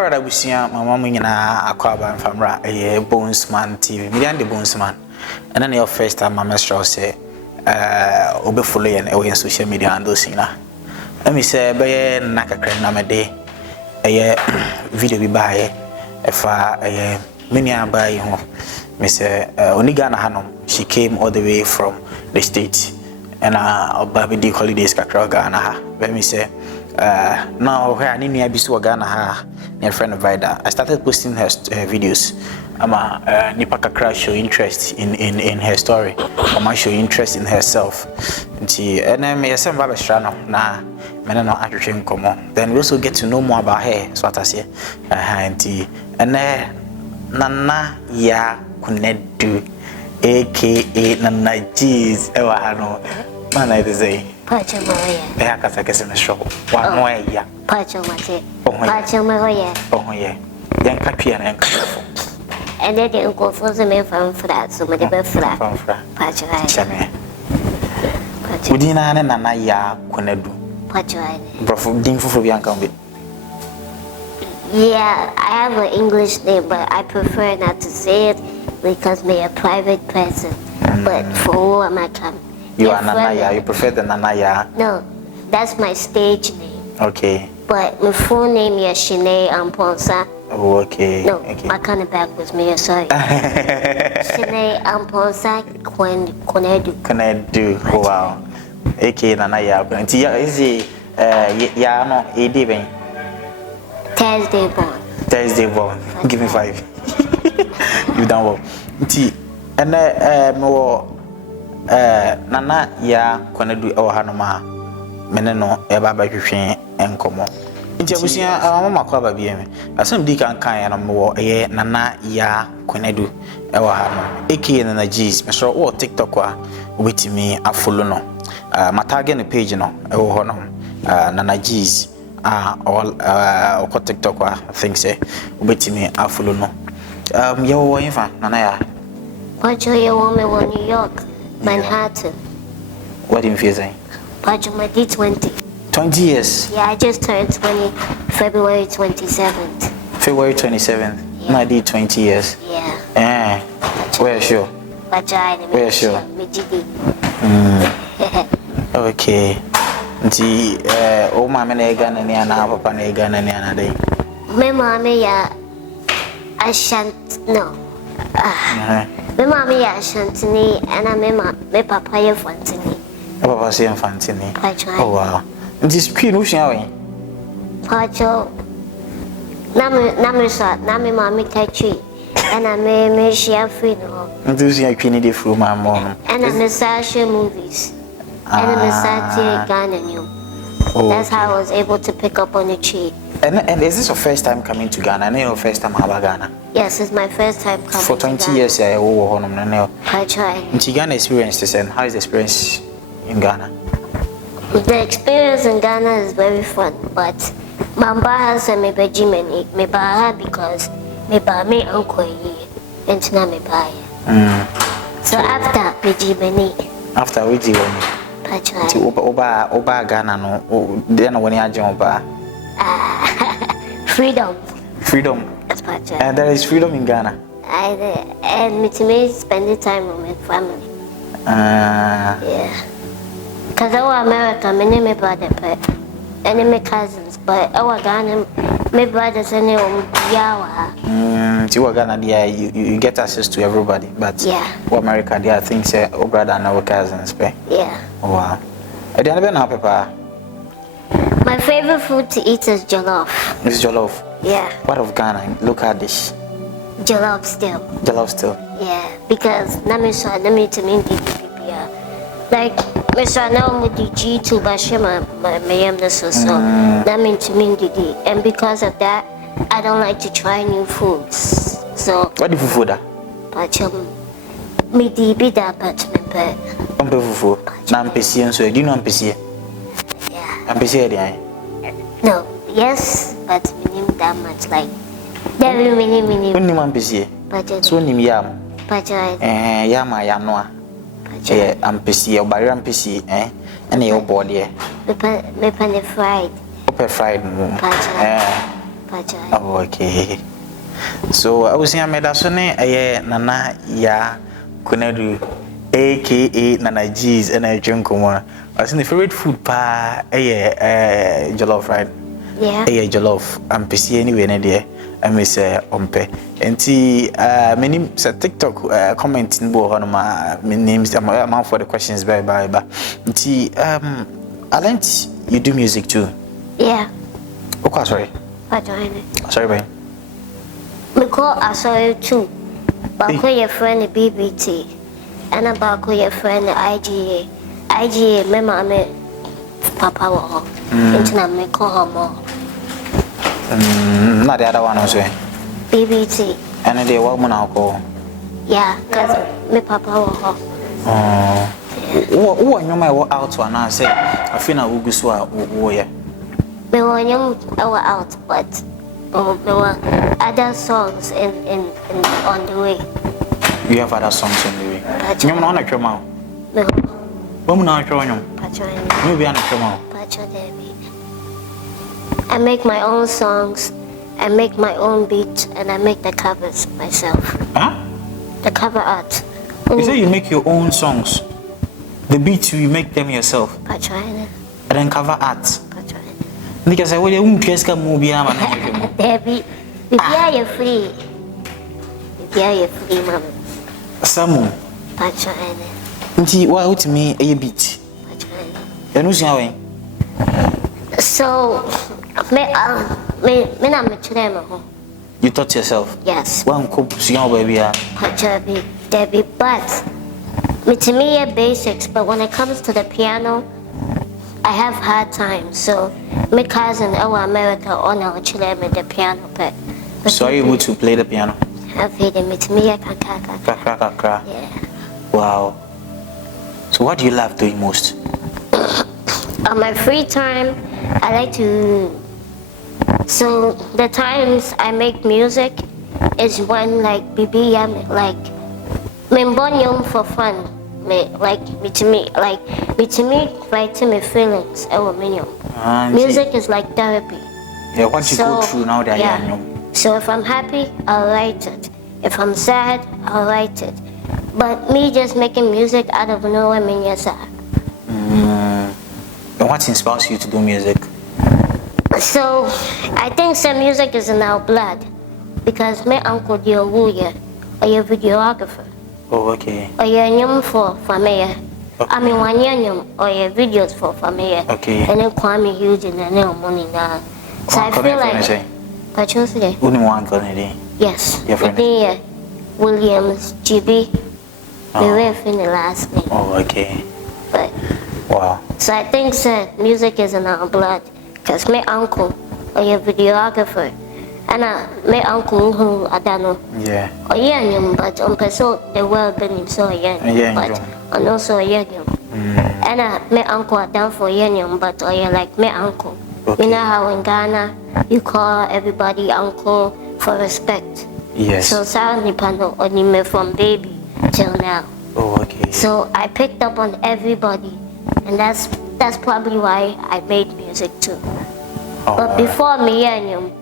Alright, I will see my mom in a aquaba and famra, a Bonesman TV, me and the Bonesman. And then your first time, my master say, Obefully and away in social media and those things. Let me say, by Naka Cranam a day, a video be by if I many are by home. Miss Onigana Hanum, she came all the way from the States and Baby holidays, Kakragana. Let me say, now where I need to be so Ghana. A friend of Vida. I started posting her videos. Nipaka crash show interest in her story. Mama show interest in herself. And then me some Baba Strano na men no attraction come on. Then we also get to know more about her. So what I say. And Nana ya Konadu, aka Nana Jeez. Ewa hano. Man I say. Pacho Maria. I can't get in a show. One way ya. Pacho Mate. Pacho Maria. Oh yeah. Young Capian and careful. And then they go for the man from flat, so many bed flat. Pacho Chame. Udina and Nana ya Konadu. Pacho. Brofu Dinfu for Bianca. Yeah, I have an English name, but I prefer not to say it because I'm a private person. But for all of my time. You are Nanaya, you prefer the Nanaya? No, that's my stage name. Okay. But my full name is Shanae Amponsa. Oh, okay. No, okay. my kind of backwards, me, sorry. Shanae Amponsa Konadu. Konadu, oh, wow. Okay, Nanaya. Is it, yeah, no, even Thursday born. Thursday born. Give me 5. You done well. And more. Nana ya Konadu ewa hanoma meneno eba ba hwehwe enkomo nti abusia mama kwa ba bieme asem di kan ya no wo eye Nana ya Konadu ewa hano eke Nana Jeez me so wo TikTok a obetimi afollow no matage no page no ewo ho no Nana Jeez all ko TikTok a think say obetimi afollow no ye wo infa Nana ya Pacho ye wo me wo New York Manhattan. What do you feel saying? Pajama D20. 20 years? Yeah, I just turned 20 February 27th. February 27th? Yeah. I did 20 years? Yeah. Where sure? Where sure? Okay. Nti o mama na ega na na papa na ega na na day. Me mama ya Ashant no. My mama ya Shantini and my papa ya Fantini. Papa say Fantini. Oh wow. This queen who shall Pacho Nami Mammy Kachi and I may share free no. Enthusiasm queen the fruit my mom. And a massage movies. And a massage Ghana new. That's how I was able to pick up on the tree. And is this your first time coming to Ghana? And your first time about Ghana? Yes, it's my first time coming for 20 years. I tried. In Ghana experience, and how is the experience in Ghana? The experience in Ghana is very fun, but Mamba has a me Jimmy, me buy because me buy me uncle and now me buy. So after me Jimmy. After we Jimmy. I tried. Oba Ghana no. Then when you are Oba. Freedom. Freedom. And there is freedom in Ghana. And me to me spending time with my family. Yeah. Cause our America, my name is brother, and my cousins, but our Ghana, my brothers and Yawa. You Ghana, there you get access to everybody, but yeah. America, there are things our brother and our cousins, yeah. Wow. I don't know Papa. My favorite food to eat is jollof. It's jollof? Yeah. What of Ghana? Local dish? Jollof still. Jollof still? Yeah, because let me to me like Mr. Now with the G2 Bashima Mayam so that means to me and because of that I don't like to try new foods. So what is food? Me di be that but me fufu. Na mpesi so do you know mpesi? No, yes, but we name that much like very many. Only one busy. So name yam. Yam noa. Ampesi or barrier ampesi, and your body. Me pan fried. Fried. Pachai. Oh, okay. So I was saying, Medasone, Nana Ya Konadu, aka Nana G's, and I drink one. I was in the favorite food pa, jollof, right? Yeah. Jollof. I'm PC anyway, there. I miss Ompe. And see, many TikTok commenting board on my names, I'm for the questions, bye. See, I learned you do music too. Yeah. Okay, sorry. Pachai. Sorry, bye. Because I saw you too. But your friend the BBT. And about your friend the IGA. IGA, my mommy, Papa, internet, me call her more. Not the other one, also. BBT. And the woman I'll call. Yeah, because me Papa. Oh. What you might out to and say, I feel I will go so. Me want you out, but there were other songs on the way. You have other songs on the way. You know, I come out. Me Woman, I come out. Maybe I come out. I make my own songs, I make my own beats, and I make the covers myself. Huh? The cover art. You say you make your own songs. The beats you make them yourself. And then cover art. Because I will just come movie. Debbie, if you're free. If you're free, mama. Some. Why to me a beat? You know how? So, you taught yourself? Yes. One cook, baby. Debbie, but to me, basics. But when it comes to the piano, I have hard time. So, my cousin, our America, on our Chile, the piano. But so, are you able to play the piano? I've heard it. To me, I can crack. Yeah. Wow. So, what do you love doing most? On my free time, I like to. So the times I make music is when like like me for fun. Me to me writing my feelings. Music is like therapy. Yeah, what you go through now that yeah. you're young. So if I'm happy, I'll write it. If I'm sad, I'll write it. But me just making music out of nowhere, means sad. And what inspires you to do music? So, I think some music is in our blood because my uncle dear Wuya, or your videographer. Oh, okay. Or your nyum for familiar. I mean, one nyum or your videos for familiar. Okay. And then Kwame Hughes and then money now. So I feel like. What you say? Only one Konadu. Yes. Your friend? Williams, GB. We were in the last name. Oh, okay. But. Wow. So I think that music is in our blood. Because my uncle, or your videographer, and my uncle who I don't know. Yeah. Or yeah, but on person the world been so young. But and also young. And my uncle are down for young, but or yeah, like my uncle. Okay. You know how in Ghana you call everybody uncle for respect. Yes. So Saudi Pano only from baby till now. Oh, okay. So I picked up on everybody, and that's probably why I made music too. Oh, but before Millennium,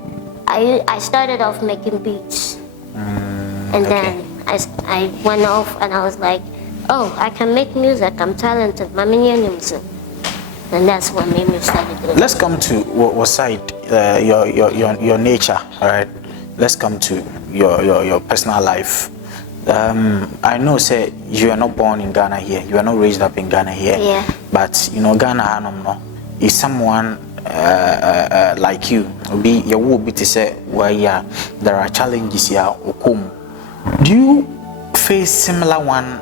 I started off making beats. And then I went off and I was like, oh, I can make music, I'm talented, my Millennium too. And that's what made me started doing. Let's come to what side, your nature, all right? Let's come to your personal life. I know, say, you are not born in Ghana here. You are not raised up in Ghana here. Yeah. But, you know, Ghana is someone like you. You will be to say, well, yeah, there are challenges here. Do you face similar one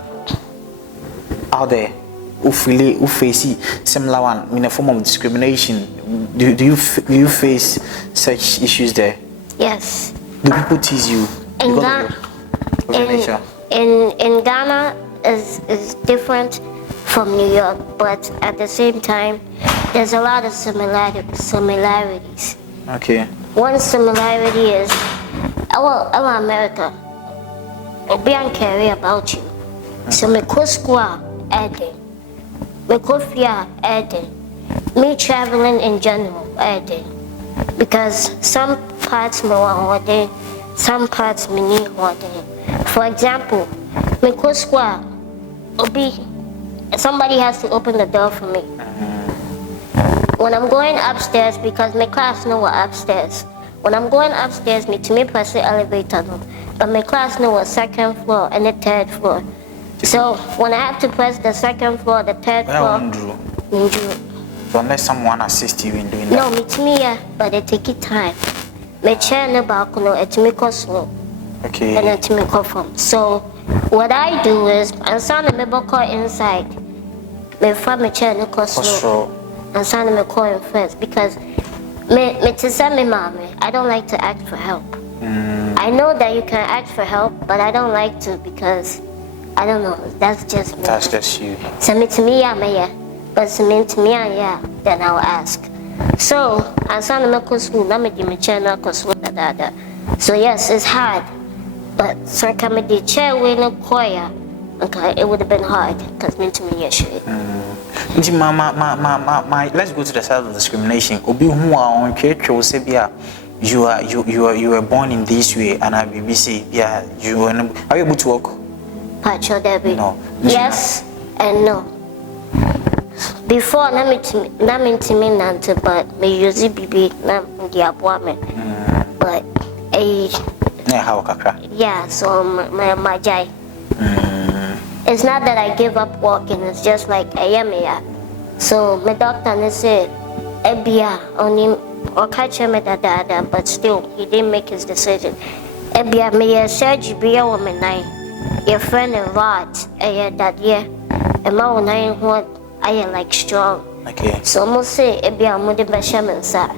out there? Who face similar one in a form of discrimination? Do you face such issues there? Yes. Do people tease you? In Ghana is different from New York, but at the same time, there's a lot of similarities. Okay. One similarity is our America. We don't care about you. So me go school adding, me go fear adding, me traveling in general adding, because some parts me want holding, some parts me need holding. For example, me go square, obi, somebody has to open the door for me. When I'm going upstairs, because my class know what upstairs. When I'm going upstairs, me to me press the elevator no. But my class know what second floor and the third floor. So when I have to press the second floor, the third floor, me do. So unless someone assists you in doing that? No, me to me yeah, but it take it time. My chair no balcony, it me go slow. Okay. And it me go from. So what I do is, I'm standing me call inside. Me from my chair no go slow. And sign me call first because me to send me mommy. I don't like to ask for help. I know that you can ask for help, but I don't like to because I don't know. That's just me. That's just you. Send me to me, yeah, but send me to me, yeah. Then I'll ask. So I sign me call school. Now me give me chair no call school da. So yes, it's hard, but sir can me the chair we no choir. Okay, it would have been hard because me to me yesterday. Let's go to the side of discrimination. Obi who are on church will say, you were born in this way, and I BBC, you are you able to walk? Pacho Debbie. No. Yes and no. Before, na me nante, but me use BB na the appointment. But yeah, so my jai. It's not that I give up walking, it's just like I am here. So my doctor said, Ebia only or catch him at that, but still he didn't make his decision. Ebia me surgery be a woman nine. Your friend and Rod, that year, and my nine what I am like strong. Okay. So almost say Ebia Mudi Bashaman sa.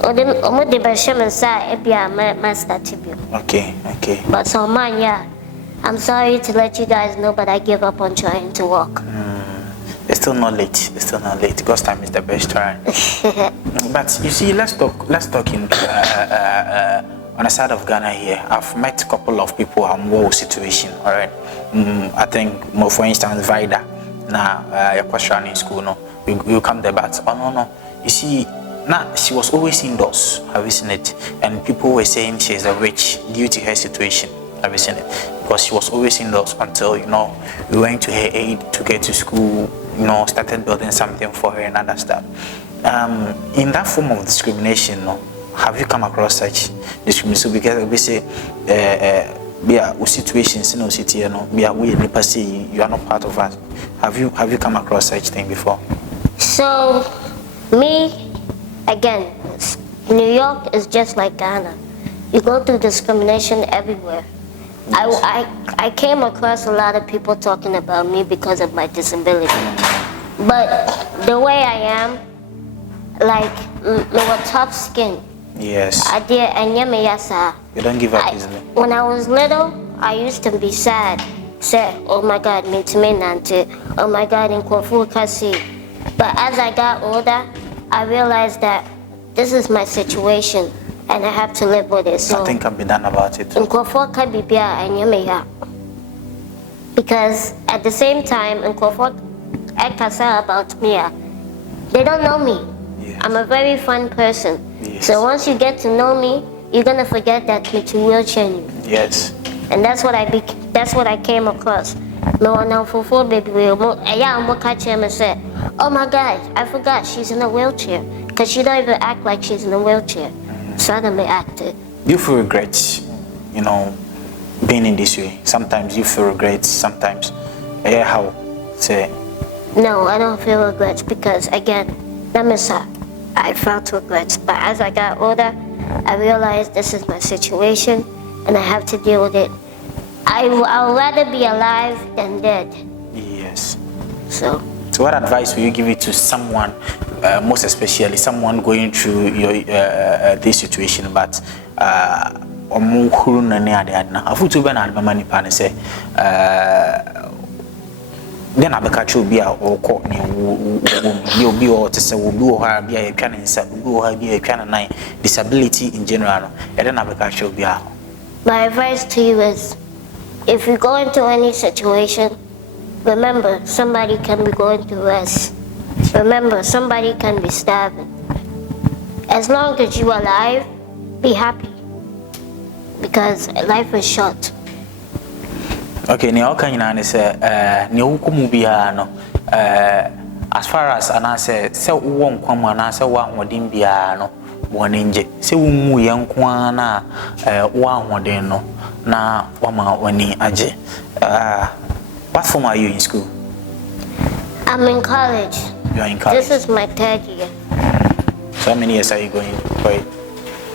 Mudi Bashaman sa Ebia master tibio. Okay. But so man, yeah. I'm sorry to let you guys know, but I give up on trying to walk. It's still not late. God's time is the best time. But you see, let's talk in on the side of Ghana here. I've met a couple of people who are more situation. All right. I think, for instance, Vida. Now, your question in school, no, you come there, but no. You see, now she was always indoors. Have you seen it? And people were saying she's a witch due to her situation. Have you seen it? Because she was always indoors until we went to her aid to get to school. Started building something for her and other stuff. In that form of discrimination, have you come across such discrimination? Because we say, situations in our city, we say you are not part of us. Have you come across such thing before? So, me again, New York is just like Ghana. You go through discrimination everywhere. I came across a lot of people talking about me because of my disability. But the way I am, like, with tough skin. Yes. You don't give up easily. When I was little, I used to be sad. Say, oh my God, me to me nante. Oh my God, in Kofu Kasi. But as I got older, I realized that this is my situation. And I have to live with it. So nothing can be done about it. Because at the same time, about me, they don't know me. Yes. I'm a very fun person. Yes. So once you get to know me, you're gonna forget that me to wheelchair you. Yes. And that's what I came across. No one for baby I'm catch him and say, oh my God, I forgot she's in a wheelchair. Because she don't even act like she's in a wheelchair. Suddenly acted. You feel regret, being in this way. Sometimes you feel regret, sometimes. How? Say. No, I don't feel regrets because again, I felt regrets. But as I got older, I realized this is my situation and I have to deal with it. I'd rather be alive than dead. Yes. So what advice will you give it to someone, most especially someone going through this situation, but then I catch you be or caught me, you'll be or to say, will be a can and disability in general, and then I catch you be. My advice to you is if you go into any situation, remember somebody can be going through rest. Remember somebody can be starving. As long as you're alive, be happy because life is short. Okay, ni okay nyina ne se ni hukumu bia no as far as anase se wo nkwam anase wo ahoden bia no woni nje se wo mu ye nkwa na wo ahoden no na wama wani aje. What form are you in school? I'm in college. You are in college. This is my 3rd year. So how many years are you going for it?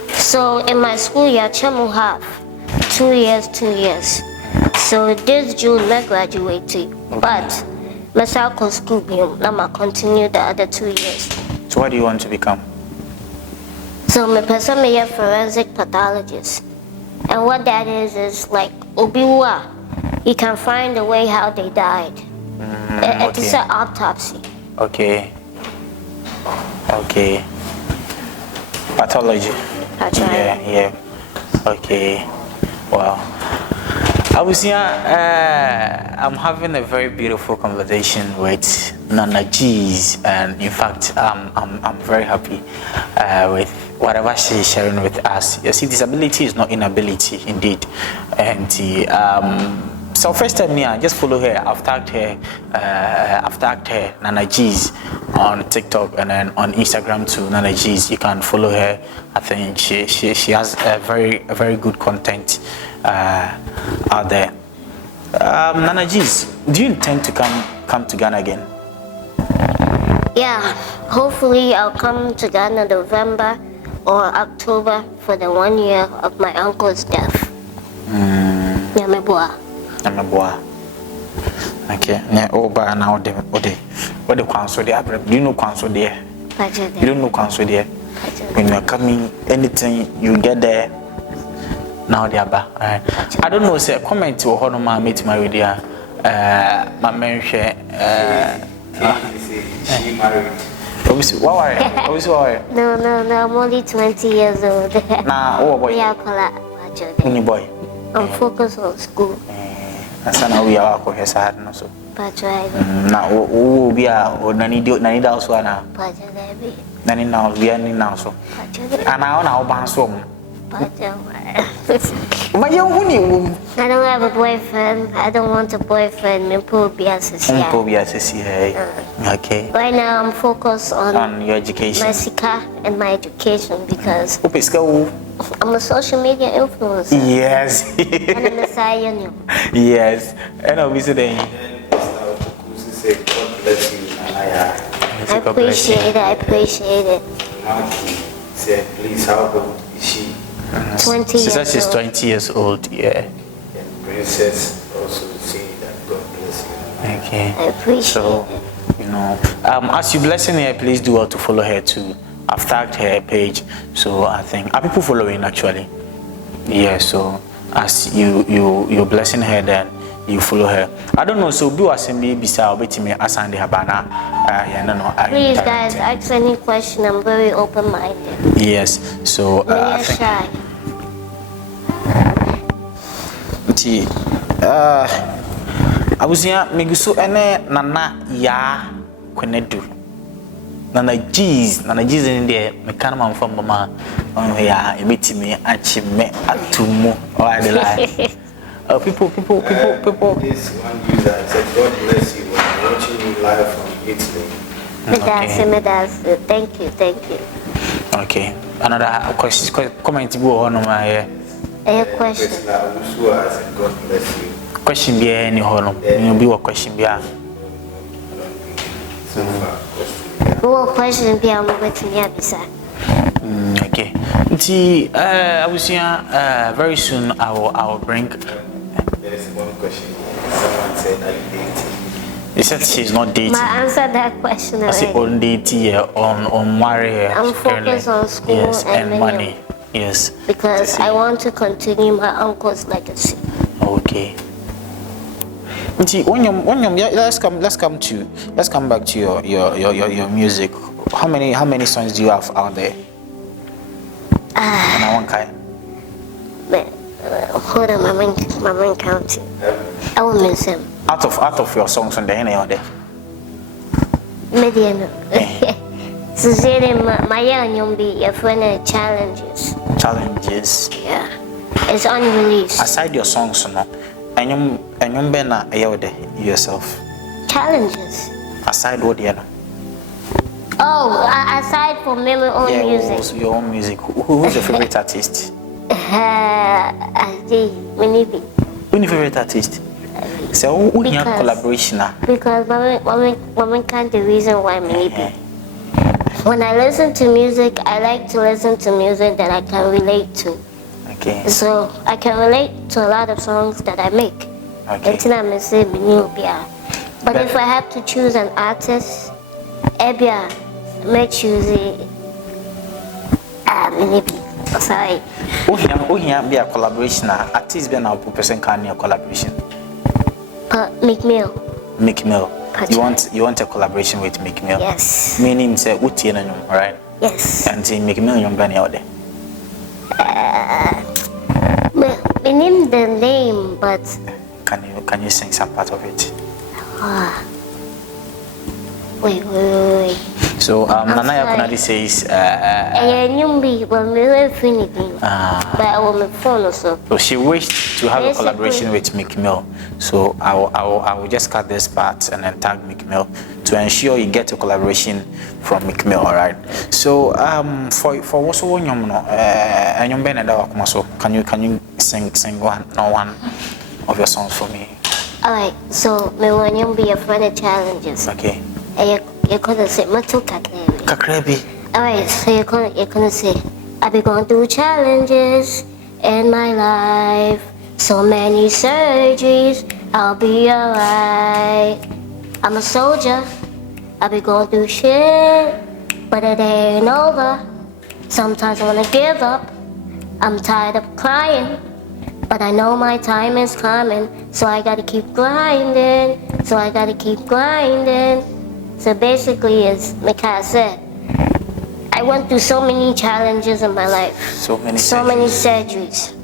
So in my school year, Chemu have 2 years, 2 years. So this June I graduated, but my school I'm continue the other 2 years. So what do you want to become? So my person may a forensic pathologist, and what that is like Obiwa. You can find the way how they died. It is an autopsy. Okay. Okay. Pathology. Yeah. Okay. Wow. I was here. I'm having a very beautiful conversation with Nana G's, and in fact, I'm very happy with whatever she's sharing with us. You see, disability is not inability, indeed, and so first time here, just follow her. I've tagged her Nana G's on TikTok and then on Instagram too. Nana G's, you can follow her. I think she has a very good content out there. Nana G's, do you intend to come to Ghana again? Yeah, hopefully I'll come to Ghana November or October for the 1 year of my uncle's death. Okay. Yeah. Oba now the what the council there. Do you know council there? You don't know council there. When you're coming, anything you get there. Now they are back. I don't know. Say comment to how no man meet my idea. My man share. She married. Obviously, what? No. I'm only 20 years old. Nah, oh boy. Yeah, boy. I'm focused on school. Asana we are ko hesa no so. Na o bia o nani da so ana. Nani na o bia ni na so. Ana o na o ban so mo. I don't have a boyfriend. I don't want a boyfriend. Okay. Right now I'm focused on your education. My sika and my education because I'm a social media influencer. Yes. And I'm a Messiah. Yes. And obviously then I appreciate it. Please, how old is she? 20 she says she's old. 20 years old, yeah. And Princess also say that God bless you. Okay. I appreciate it. You know, as you blessing her, please do well to follow her too. I've tagged her page, so I think are people following actually? Yeah. So as you're blessing her, then you follow her. I don't know. So do as me beside me asande habana. Yeah, no. Please, guys, ask any question. I'm very open-minded. Yes. So I think. Shy. I was here. Migusu ene nana ya Konadu. Nana G's in there. Me can't man from mama. Oh yeah, ebiti me achime atumo. Oh the lie. People. This one user said, God bless you. I'm watching you live from Italy. Okay. Thank you. Okay. Another question. Comment go on my question. God bless you. Question be any honor. You be what question be? So far, What question be I'm waiting here beside? Okay. I was here very soon. I will bring. There is one question. Someone said, are you dating? They said she's not dating. I answered that question already. I say on dating, on marry. I'm focused on school yes, and money. Yes. Because I want to continue my uncle's legacy. Okay. Let's come back to your music. How many songs do you have out there? And I want Kai. Hold on, my mind counting. I will miss him. Out of your songs on the any other. Mediano. To say that my young be your friend challenges. Challenges. Yeah. It's unreleased. Aside your songs, no. And you bena yourself. Challenges. Aside what you know. Oh, aside from my own music. Your own music. Who's your favorite artist? Maybe. Who's your favorite artist? So who your collaboration? Because woman can't the reason why maybe. When I listen to music, I like to listen to music that I can relate to. Okay. So I can relate to a lot of songs that I make. Okay. But if I have to choose an artist, I may choose it. Maybe. Sorry. Who here be a collaboration? Artist be now person can a collaboration. Meek Mill. Meek Mill. You want a collaboration with Meek Mill? Yes. Meaning say Uti na nyum, right? Yes. And Meek Mill nyum bani out there. We name the name, but can you sing some part of it? Wait. So Nanaya Konadu says but I will make phone also. So she wished to have a collaboration with Meek Mill. So I will just cut this part and then tag Meek Mill to ensure you get a collaboration from Meek Mill, all right? So for what's one and you been so can you sing one of your songs for me? Alright, so me want you be a friend of challenges. Okay. You couldn't say Matu Kakrebi. Alright, so you couldn't say I be going through challenges in my life. So many surgeries, I'll be alright. I'm a soldier, I be going through shit, but it ain't over. Sometimes I wanna give up, I'm tired of crying, but I know my time is coming, so I gotta keep grinding, So basically, as Mika said, I went through so many challenges in my life. So many surgeries.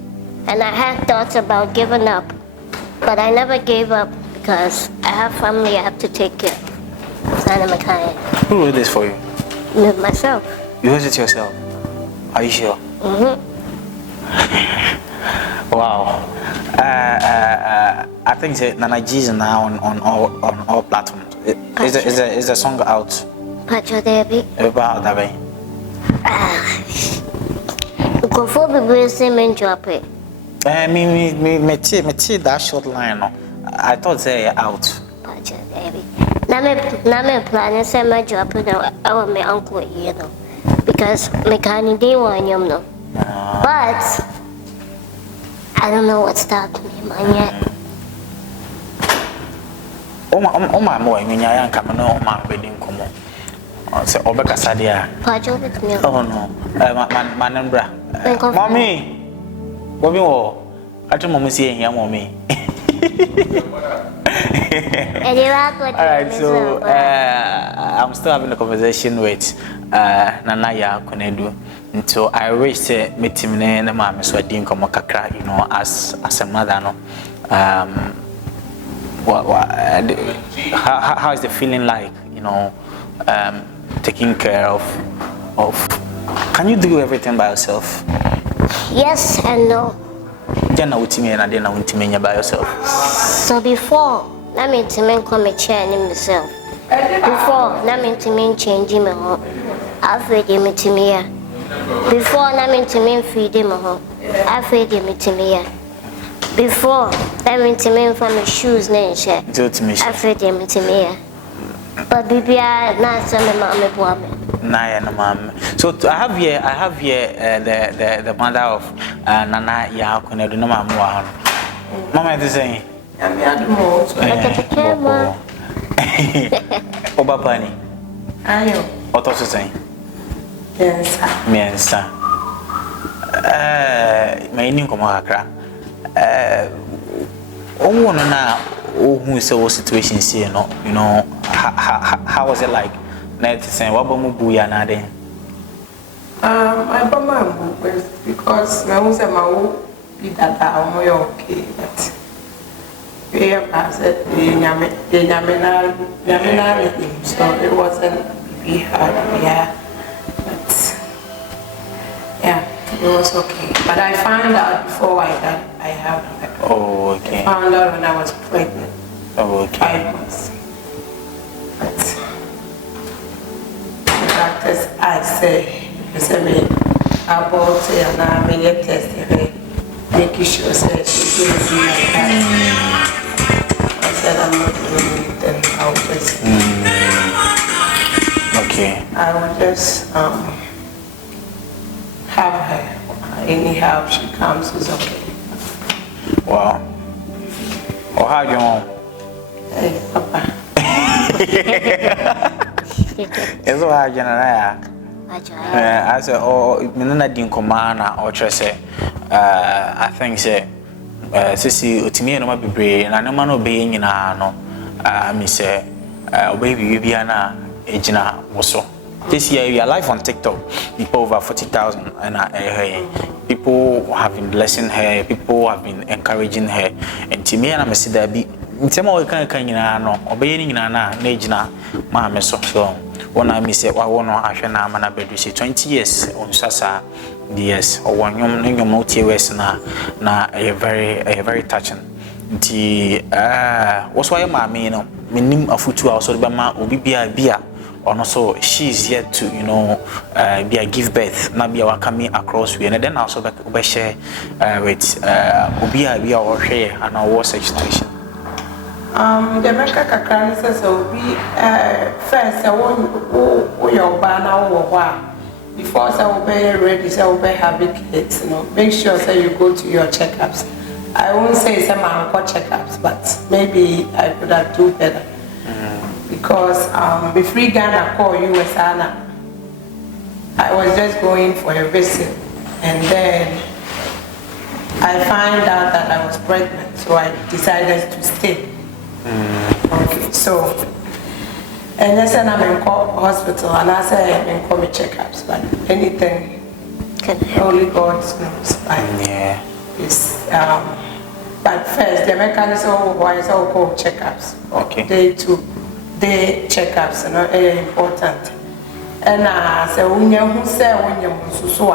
And I had thoughts about giving up. But I never gave up because I have family I have to take care of. Sana Mika. Who wrote this for you? Myself. You wrote it yourself? Are you sure? Wow. I think Nana G is now on all platforms. Is the song out? Pacho Debbie. About that way. Go for the same drop it. Me that short line. No. I thought they out. Pacho Debbie. Now me planning say my drop it. I want my uncle you know because me can't do one you know. But I don't know what stopped me man yet. My boy, when I am coming on my wedding, come on. Say, Obeka Sadia. Pajo with me. Oh no, Manambra. Mommy, Bobby, I told Mommy seeing here, Mommy. Alright, so I'm still having a conversation with Nanaya Konadu. So I wish to meet him and Mamma so I didn't come kakra, you know, as a mother, no. How is the feeling like, you know, taking care of can you do everything by yourself? Yes and no. Then I would and I didn't want to mean by yourself. So before, I mean to mean come a chair in myself. Before, I mean to mean changing my home. I fed him to me. Before, I mean to mean feed him home. I fed him to me. Before, I mean to mean from my shoes, I fed him to me. But baby, I not some mommy boy. Naya, mom. So I have here the mother of Nana Yakonadu, no mamma. Mama is saying, I'm the most. Oba Pani. I know. What also saying? Yes, sir. My new Comakra. Oh, now, who saw situations here, you know, how was it like? Net saying, what Buya Nade? I bought my book because I was a man be that I'm okay, but we have passed the Yamina, so it wasn't be hard, yeah. it was okay. But I found out before I have her. Oh, okay. I found out when I was pregnant. Oh, okay. 5 months. But the doctors, I say me about and I made a test, making sure that she's going to be like that. I said I'm not doing it, then I'll just. Okay. I will just have her. Anyhow, she comes, it's okay. Wow. Oh, how you want? Hey, Papa. It's all hard, I said, oh, Minna didn't command or say, I think, say, Sissy, Utimi, no, be brave, and I know man obeying in a no, Miss, baby, Yubiana, Ejina, was so. This year, we are live on TikTok. People over 40,000, and people have been blessing her. People have been encouraging her. And to me, I'm a see that be. In some way, can you know, obeying in an age, mamma, so when I miss it, I want to actually now, man, I better say 20 years on Sasa, yes, or one young multi years now, a very touching. The what's why my mean, minim a foot also, but my beer. And also, she is yet to, be a give birth, not be our coming across. And then also be share with Obia, we are share and our war situation. The America Kakran says, first, I want your banner or before I will be ready, so I will be having kids. Make sure that you go to your checkups. I won't say some uncle checkups, but maybe I could have do better. Because before Ghana call US Anna, I was just going for a visit, and then I found out that I was pregnant, so I decided to stay. Okay, so and then said I'm in hospital, and I said I'm in call me checkups, but anything only God knows. Yeah. Is but first the mechanism why is all called checkups. Okay. Day checkups are important. And I say when you say so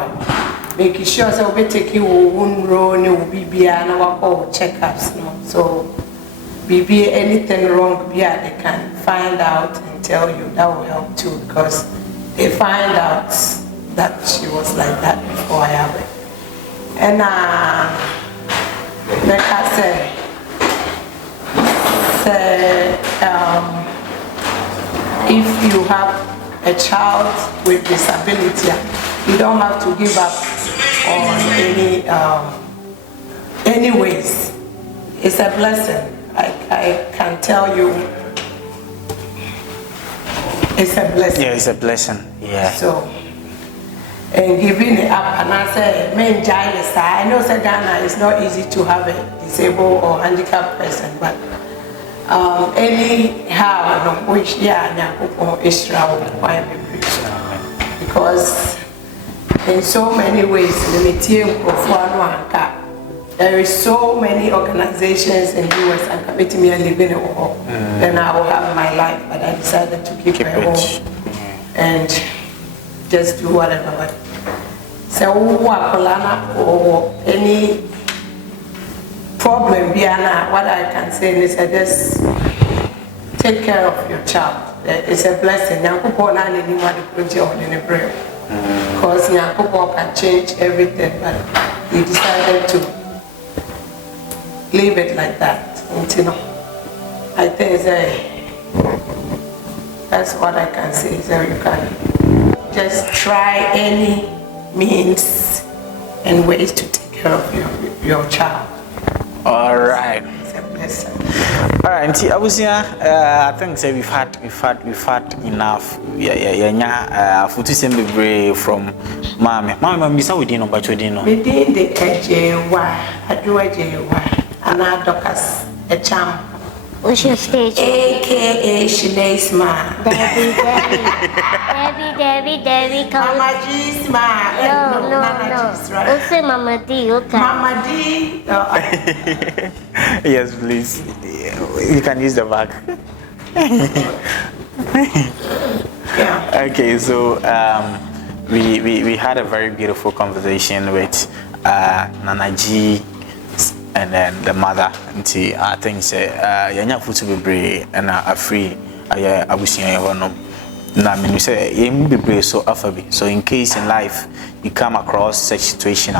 making sure so we take you one row and will be and our call checkups. So be anything wrong, they can find out and tell you. That will help too, because they find out that she was like that before I have it. And like I said, if you have a child with disability, you don't have to give up on any ways. It's a blessing. I can tell you, it's a blessing. Yeah, it's a blessing. Yeah. So, and giving it up, and I say, main giant. I know that Ghana is not easy to have a disabled or handicapped person, but anyhow, which because in so many ways, there is so many organizations in the US and committee me living in home. Then I will have my life, but I decided to keep my home and just do whatever. So or any problem, what I can say is I just take care of your child. It's a blessing. Because Nyankopon can change everything, but he decided to leave it like that. I think that's what I can say. So you can just try any means and ways to take care of your child. All right. It's a blessing. All right, I was here. I think say we've had enough. Yeah. Futu sembe brave from Mama, Misa we didn't know but you didn't know. We did the AJY, and Docas, a charm. What's your stage? AKA Shanae Smile. Debbie, come. Mama G Smile. No. Right? Let's say Mama D, okay. Mama D. Yes, please. You can use the bag. Yeah. Okay, so we had a very beautiful conversation with Nana G and then the mother. And I think say yanya futu bebre and a free abusia honom. Na me say yem bebre so afabi. So in case in life you come across such situation,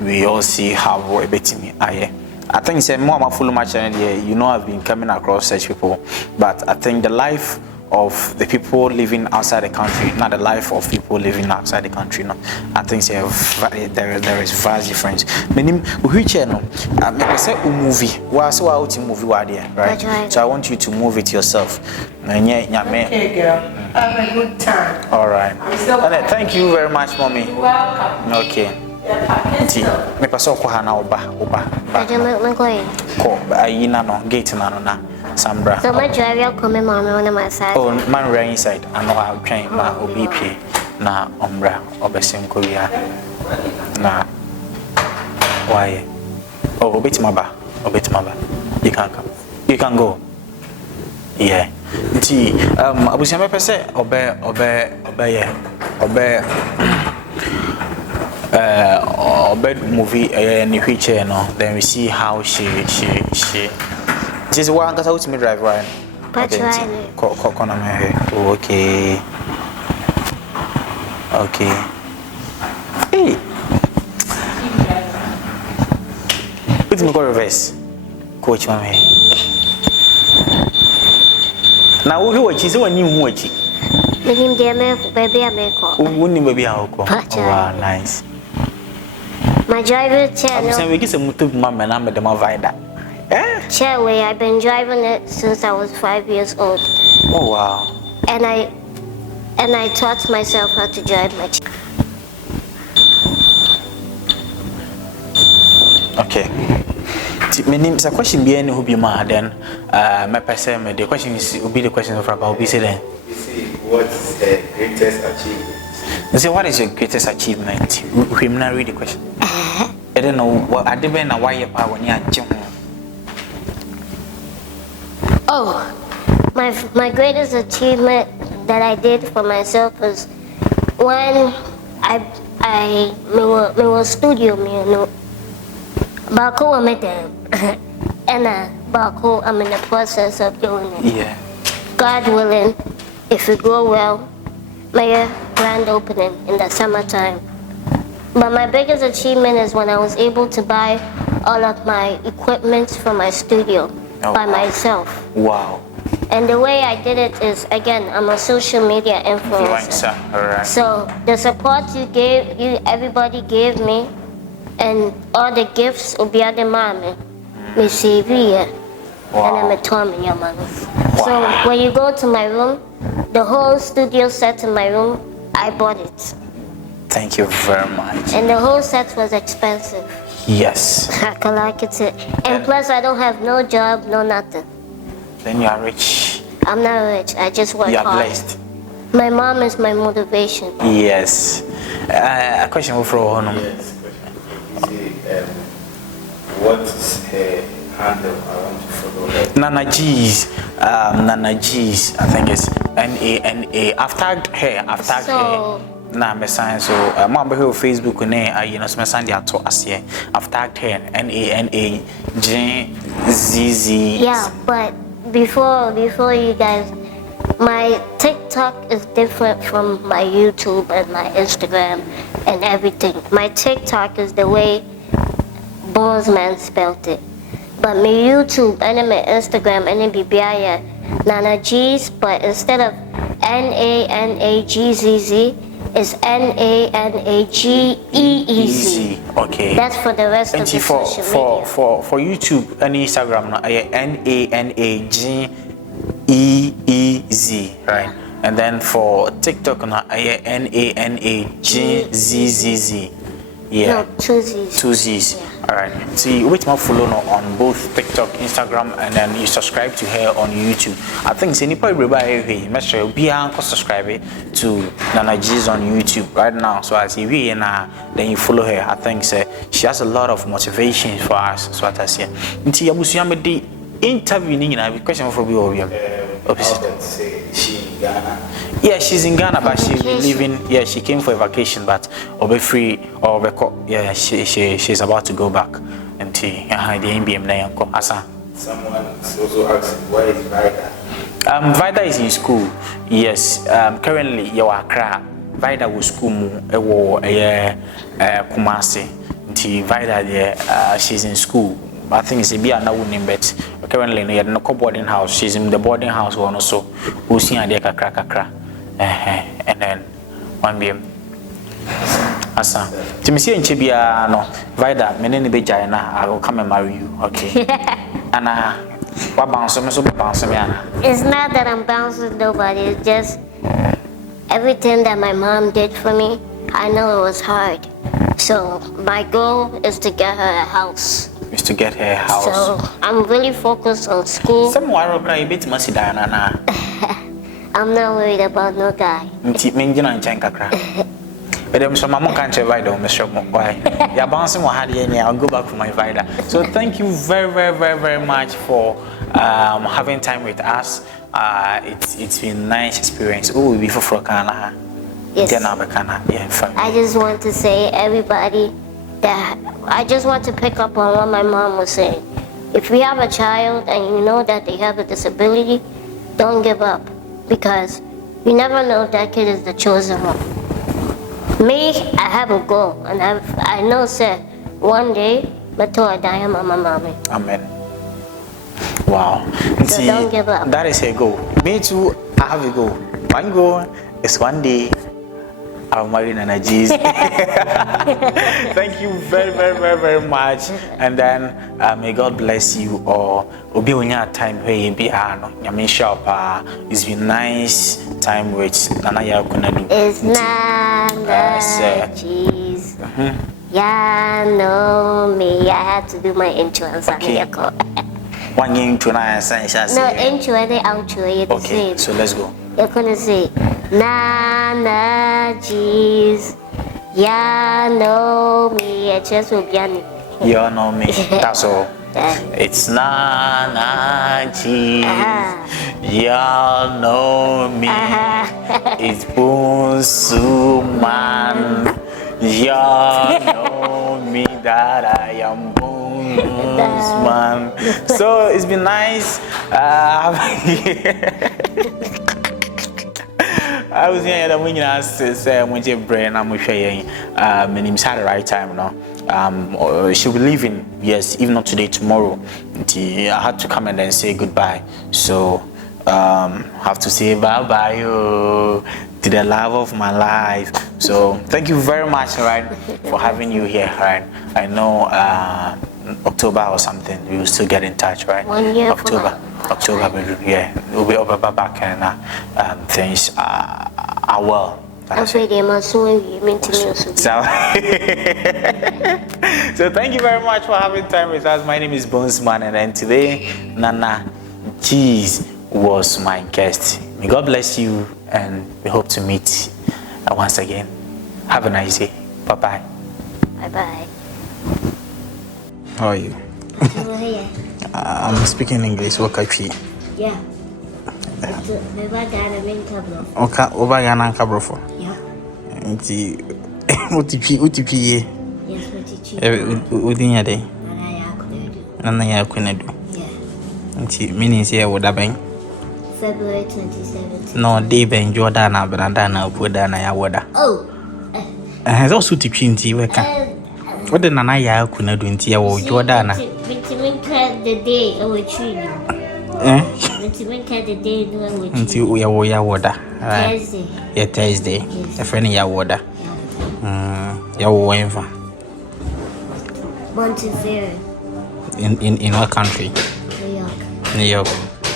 we all see how we betimi aye. I think say more follow my channel here. You know I've been coming across such people, but I think the life of the people living outside the country, not the life of people living outside the country. No, I think there is vast difference. Meaning, we channel. I say movie. Why so out in movie there, right? So I want you to move it yourself. Okay, girl. Have a good time. All right. And thank you very much, mommy. You're welcome. Okay. Me paso ko hana oba. I'm going. Ko ayina no gate na Sambra. So my driver come mama on my side. Oh, man right inside. I know how train ma obi na ombra obesim ko wia. Na why? Oh, obetimaba. You can come. You can go. Yeah. Nti abusia me pese obe movie ni wheelchair no, then we see how she this one got out me drive right. Okay. Hey. Put me go reverse. Coach mama. Now who watch is one new watch. Him dear baby I make up. Wouldn't baby how go. Wow, nice. My driver channel. I'm saying we get some YouTube mama and I'm the Mavida. Chairway, I've been driving it since I was 5 years old. Oh wow. And I taught myself how to drive my chair. Okay. My name is a question being who be mad then my person the question is will be the question of about be say then. You see, what's the greatest achievement? You say what is your greatest achievement? We not read the question. I don't know what I didn't know why you power when you Oh, my greatest achievement that I did for myself was when I was studio me, you know. Bako I made them, and Bako I'm in the process of doing it. Yeah. God willing, if it go well, my grand opening in the summertime. But my biggest achievement is when I was able to buy all of my equipment for my studio by myself. Wow. And the way I did it is, again, I'm a social media influencer. Alright. So the support everybody gave me, and all the gifts will be at the moment. Me CV, and I'm a Tommy, man. So when you go to my room, the whole studio set in my room, I bought it. Thank you very much. And the whole set was expensive. Yes. I can like it. And plus, I don't have no job, no nothing. Then you are rich. I'm not rich. I just work hard. You are blessed. My mom is my motivation. Yes. A question for Honum. Yes. You see, what is her handle? I want to follow her. Nana G's. I think it's NANA. I've tagged her. Nah, me sign so. Mom, be here Facebook and you know, me sign the ato asye. I've tagged her NANA GZZ. Yeah, but before you guys, my TikTok is different from my YouTube and my Instagram and everything. My TikTok is the way Bonesman spelled it. But my YouTube and my Instagram and BBI Nana G's, but instead of NANAGZZ, it's NANAGEEZ. Okay. That's for the rest of the social media. For YouTube and Instagram, NANAGEEZ, right? And then for TikTok, NANAGZZZ. Yeah. No, two Z's. Two Z's. Yeah. All right. See, wait my follow on both TikTok, Instagram, and then you subscribe to her on YouTube. I think any probably make sure you be subscribe to Nana G's on YouTube right now. So as you read then you follow her. I think she has a lot of motivation for us. So what I say. Nti abusuya me di interview ni na question for be obvious. Say she in Ghana? Yeah, she's in Ghana, but she's vacation. leaving. Yeah, she came for a vacation, but will be free or yeah, she's about to go back. And the NBM na yanko asa. Someone also asked, where is Vida? Vida is in school. Yes. Currently, you are Accra. Vida was school mu Kumasi. The Vida there, she's in school. I think it's a bit now name, but currently in the boarding house. She's in the boarding house one also. Who's seeing a kakra. And then one BM. Asa. Timisi and Chibia no Vida, many be Jaina, I will come and marry you. Okay. Anna, what bounce me so bounce me Anna? It's not that I'm bouncing nobody. It's just everything that my mom did for me. I know it was hard. So my goal is to get her a house. Is to get her a house. So I'm really focused on school. Some waro cry a bit must Diana. I'm not worried about no guy. Menjina and Chankakra. But I'm some more country Vida, Mr. Why? You're bouncing more hard I'll go back for my Vida. So thank you very much for having time with us. It's been a nice experience. Oh, before Frokana. Yes. Yeah, I just want to say everybody that I just want to pick up on what my mom was saying. If you have a child and you know that they have a disability, don't give up, because you never know if that kid is the chosen one. Me, I have a goal, and I know, sir, one day, but I die, mama, mommy. Amen. Wow. So don't give up. That is a goal. Me too, I have a goal. One goal is one day I'll marry Nana G's. Thank you very much. And then may God bless you. Or obi onya time where you be Yamin shop. It's been nice time with Nana ya Konadu. It's Nana G's. Yeah, no me. I had to do my intro and Okay. One year to nine No, intro and the outro. Okay, so let's go. You're gonna say Nana G's. Ya know me. It just will be on. You know me. That's all. It's Nana G. You know me. It's Bunsuman. You know me that I am Bunsuman. So it's been nice. I was here that when you say when you brain I'm sharing my name's at the right time now. She'll be leaving, yes, if not today, tomorrow. I had to come and then say goodbye. So have to say bye-bye to the love of my life. So thank you very much, right, for having you here, right? I know October or something, we will still get in touch, right? 1 year October, yeah, we'll be over back and things are well. Afraid they must soon mean to me. So thank you very much for having time with us. My name is Bonesman, and then today Nana G's was my guest. May God bless you, and we hope to meet once again. Have a nice day. Bye-bye. Bye-bye. How are you? I'm speaking English. What country? Yeah. Okay, over Ghana Cabrofo. Yeah. UTP. Yes, Within your day. Nana Konadu. Yeah. Meaning here would have been February 2017. no day ben Jordana, but Andana, Pudana, Yawoda. Oh. Has also to Chinty. What the Nana Konadu in Tia or Jordana? The day I will treat you. The day Until we are Yawoda. Thursday. Yeah, Thursday. A friend Yawoda. Yawoeva. Montevideo. In what country? New York. New York.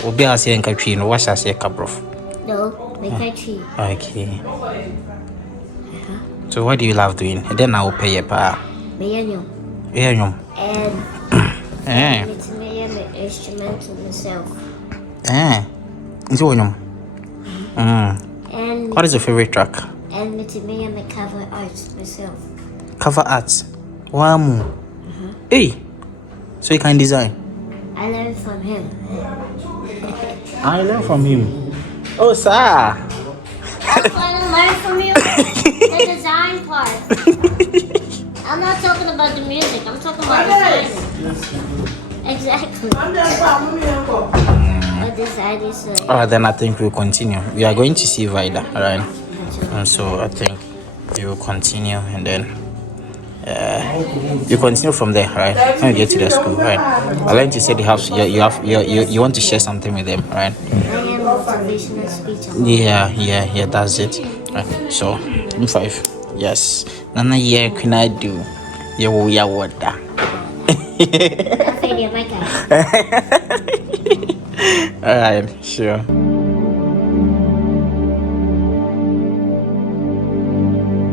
We'll be as a country in what I say, Cabrof. No, my country. Okay. So, what do you love doing? And then I will pay you. Mayanyo. Yeah, And it's me and the instrumental myself. It's one. And What is your favorite track? and it's me and the cover art myself. Cover arts. Wow. Hey. So you can design. I learned from him. I learned from him. Oh, sir. I want to learn from you the design part. I'm not talking about the music. I'm talking about design. Exactly. What design is it? Then I think we'll continue. We are going to see Vida, right? And so I think we will continue, and then you continue from there, right? When you get to the school, right? I like you said you want to share something with them, right? I am motivational speech. Yeah, that's it. Right. So, in 5. Yes. Nana year can I do? You will ya water. Alright, sure.